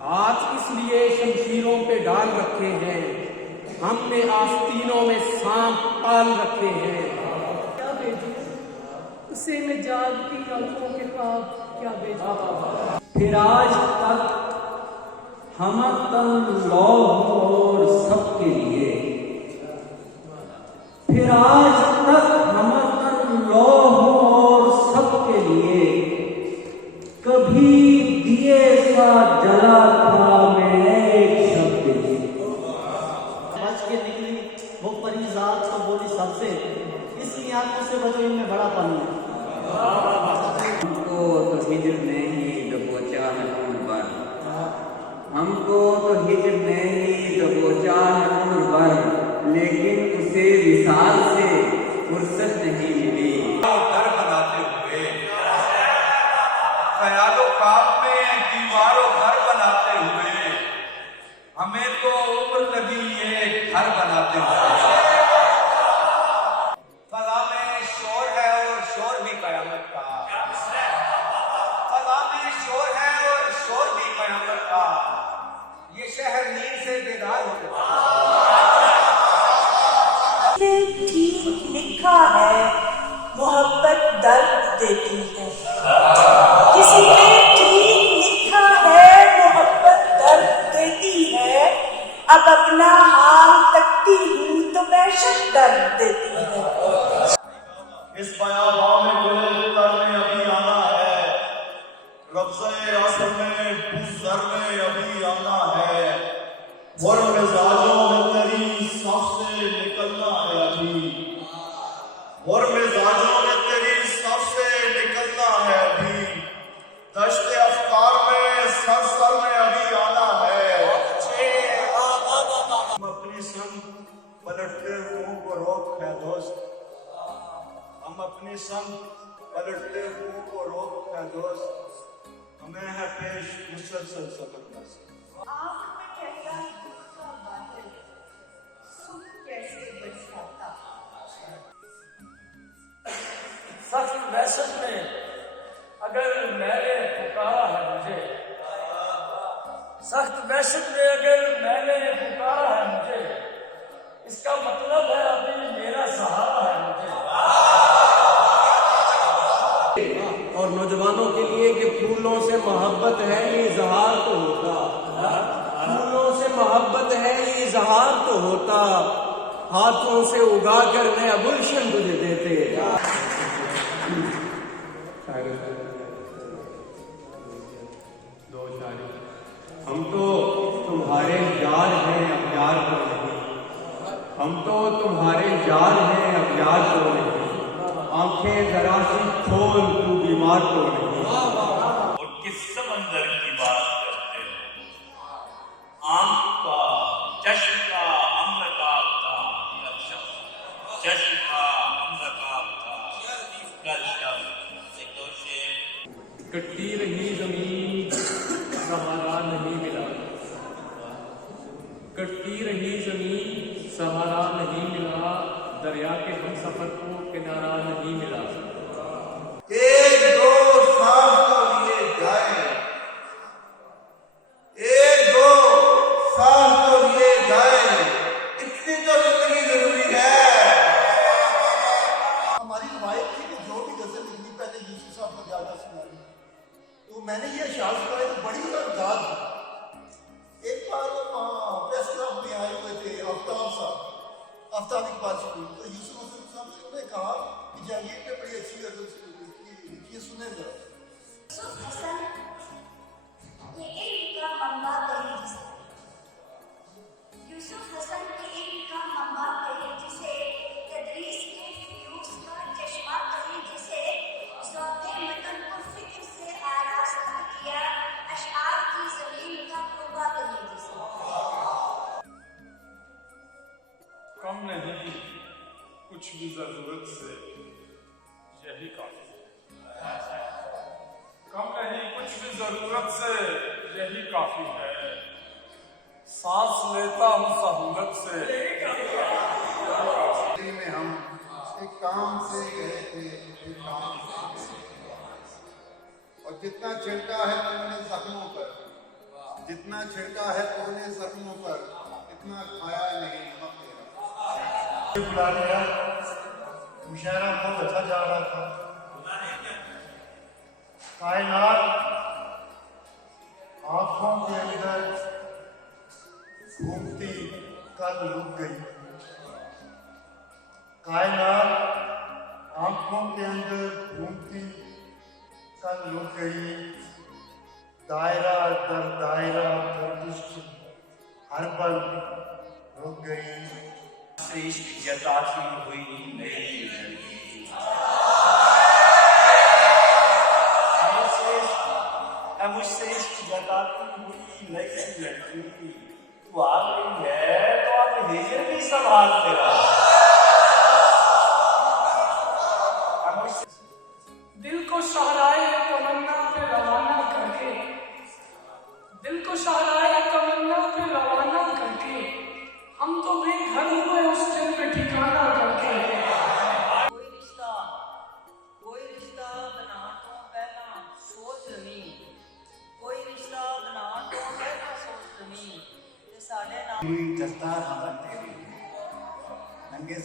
आज इसलिए शमशीरों पे डाल रखे हैं, हमने आस्तीनों में सांप पाल रखे हैं। क्या भेजूं उसे मैं जागती आंखों के ख्वाब क्या भेजूं। फिर आज तक हम तन लौ और सबके लिए, फिर आज तक हम तन लौ और सबके लिए, कभी दिए सा जला था मैं एक शब्द लिए। बच के निकली वो परी जात तो बोली सबसे, इसलिए आंखों से बचो इनमें बड़ा पानी है। हमको तो हिजर ने ही दबोचा है उम्र भर, हमको तो हिजर ने ही दबोचा है उम्र भर, लेकिन उसे विसाल से फुर्सत नहीं मिली। घर बनाते हुए ख्यालों ख्वाब में दीवारों घर बनाते हुए, हमें तो उम्र लगी ये घर बनाते हुए। फजा में शोर है और शोर भी कयामत का, फजा में शोर है और शोर भी कयामत का, ये शहर नींद से बेदार हो गया। ठीक लिखा है मोहब्बत दर्द देती है, किसी ने ठीक लिखा है मोहब्बत दर्द देती है, अब अपना हाल तकती हूँ तो वहशत दर्द देती है। इस बयाबा में गुले तर में अभी आना है, रब्ज़े असर में बुज़र में अभी आना है, और मिजाजों में तेरी सफ से निकलना है अभी, और मिजाजों में तेरी सफ से निकलना है अभी, दश्ते अफ्कार में सर में अभी आना है। हम अपनी संग पलटते हुओं को रोक है दोस्त, हम अपनी संग पलटते हुओं को रोक है दोस्त, हमें है पेश मुसलसल सबक नसीब। आँख में कहता दुख का बादल, सुख कैसे बरसाता। सख्त वहशत में अगर मैंने पुकारा है मुझे, सख्त वहशत में अगर मैंने पुकारा है मुझे, इसका मतलब है अभी मेरा सहारा है मुझे। और नौजवानों के लिए कि फूलों से मोहब्बत है ये इजहार तो होता, फूलों से मोहब्बत है ये इजहार तो होता, हाथों से उगा कर मैं गुलशन तुझे देते। हम तो तुम्हारे यार हैं अब यार को नहीं, हम तो तुम्हारे यार हैं अब यार को नहीं, आंखें जरा सी खोल तू बीमार तो नहीं। और किस समंदर की बात करते हो, आंख का चश्म का हमनकाब था कल शब, चश्म का हमनकाब था कल शब। एक दो शेर। कटती रही जमीन सहारा नहीं मिला, कटती रही जमीन सहारा नहीं मिला, दरिया के हम सफर को किनारा नहीं मिला। एक दो सांस तो लिए जाए, एक दो सांस तो लिए जाए, इतनी तो जिंदगी जरूरी है। हमारी रवायत थी कि जो भी गजल लिखनी पहले यूसुफ साहब को ज्यादा सुनानी, तो मैंने ये अशार सुनाए तो बड़ी अंदाज। एक बार प्रेस क्लब में आए हुए थे आफ्ताब साहब, आफ्ताब इकबाल स्कूल, तो यूसुफ साहब से उन्होंने कहा कि जहांगीर ने बड़ी अच्छी गजल लिखी, सुने जरा। यूसुफ हसन के इल्म का मंबा कहे जिसे, यूसुफ हसन के इल्म का मंबा कहे जिसे, तदरीस के फ्यूज का चश्मा कहे जिसे, ज़ौक़े मतन को फिक्र से आरास्ता किया, अशआर की ज़मीन का कुर्बा कहे जिसे। कम नहीं कुछ भी जरूरत से यही काफी है, कम नहीं कुछ भी जरूरत से यही काफी है, सांस लेता हूँ सहूलत से। में हम एक काम से गए थे, एक काम से, और जितना छिड़का है तुमने जख्मों पर, जितना छिड़का है पुराने जख्मों पर, इतना खाया नहीं नमक तेरा। बुला लिया, मुशायरा बहुत अच्छा जा रहा था। कायनात आंखों के अंदर घूमती कल रुक गई। कायनात आंखों के अंदर घूमती कल रुक गई। दायरा दर दायरा गर्दिश हर पल रुक गई। से इश्क जताती हुई नई लड़की, मुझसे इश्क जताती हुई नई लड़की, तू आ गई है तो आप हिजर भी संभाल तेरा। दिल को शहराए तमन्ना पे रवाना करके, दिल को शहराए तमन्ना पे रवाना करके, हम तो बेघर हुए उस दिल पे ठिकाना करके। कोई रिश्ता बना तो पहला सोच रही, कोई रिश्ता बना तो पहला सोच रही, ते साडे नाल दस्तार हमर तेरी नंगे